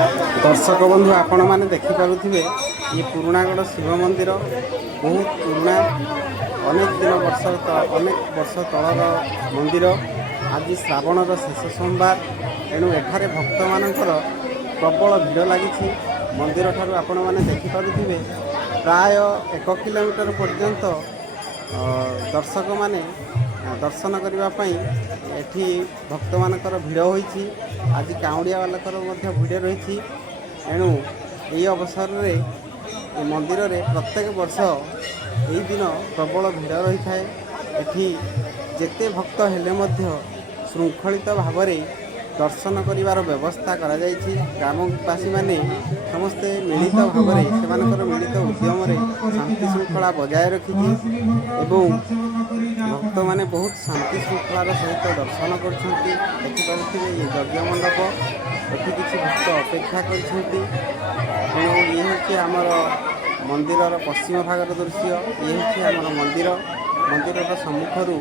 दर्शक बंधु आपण मैंने देखिपे ये पुराणागढ़ शिव मंदिर बहुत पुराणा अनेक दिन अनेक वर्ष तलर मंदिर। आज श्रावणर शेष सोमवार एणु एठारे भक्त मानकर प्रबल भीड़ लगी। मंदिर ठारू आपण मैंने देखिपे प्राय 1 किलोमीटर पर्यंत दर्शक माने दर्शन करने एठी भक्त मानकर भीड़ होईची। आज काउड़िया वालकर भीड़ रही। एणु यही अवसर में मंदिर रे प्रत्येक वर्ष यही दिन प्रबल भीड़ रही थाए। एठी जेते भक्त हेले मध्य श्रृंखलित भाव में दर्शन करिवार व्यवस्था करा जायछि। ग्रामवासी माने समस्ते मिलित भाव में मिलित उद्यम शांति श्रृंखला बजाय रखिछि एवं भक्त माने बहुत शांति श्रृंखलार सहित दर्शन करछन्ति। देखिपे ये यज्ञ मंडप एठी किछि भक्त अपेक्षा करछन्ति। ये होछि हमर मंदिरर पश्चिम भागर दृश्य। ये होछि हमर मंदिरर सम्मुखरु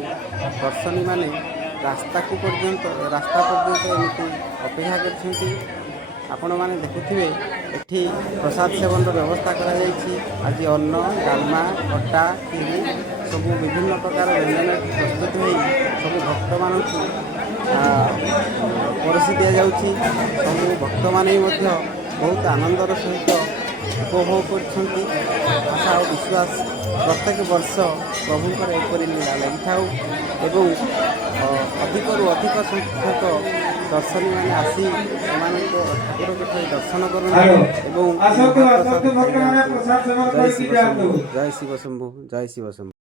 दर्शनी माने रास्ता पर्यंत एमती अपेक्षा करछन्ति। आपण माने देखुथिबे एठी प्रसाद सेवन व्यवस्था करा जायछि। आज अन्न डालमा खट्टा खीरी सब विभिन्न प्रकार व्यंजन प्रस्तुत हो सब भक्त मानक परसी दि जाउछि। सब भक्त माने बहुत आनंदर सहित उपभोग करछन्ति। आशा और विश्वास प्रत्येक वर्ष प्रभुंकर एपरि लीला लगी थाउ एवं अधिकरू अधिक संख्यक दर्शनी मैंने आसी ठाकुर के दर्शन कर। जय शिव शंभु जय शिव शंभु जय शिव शंभु।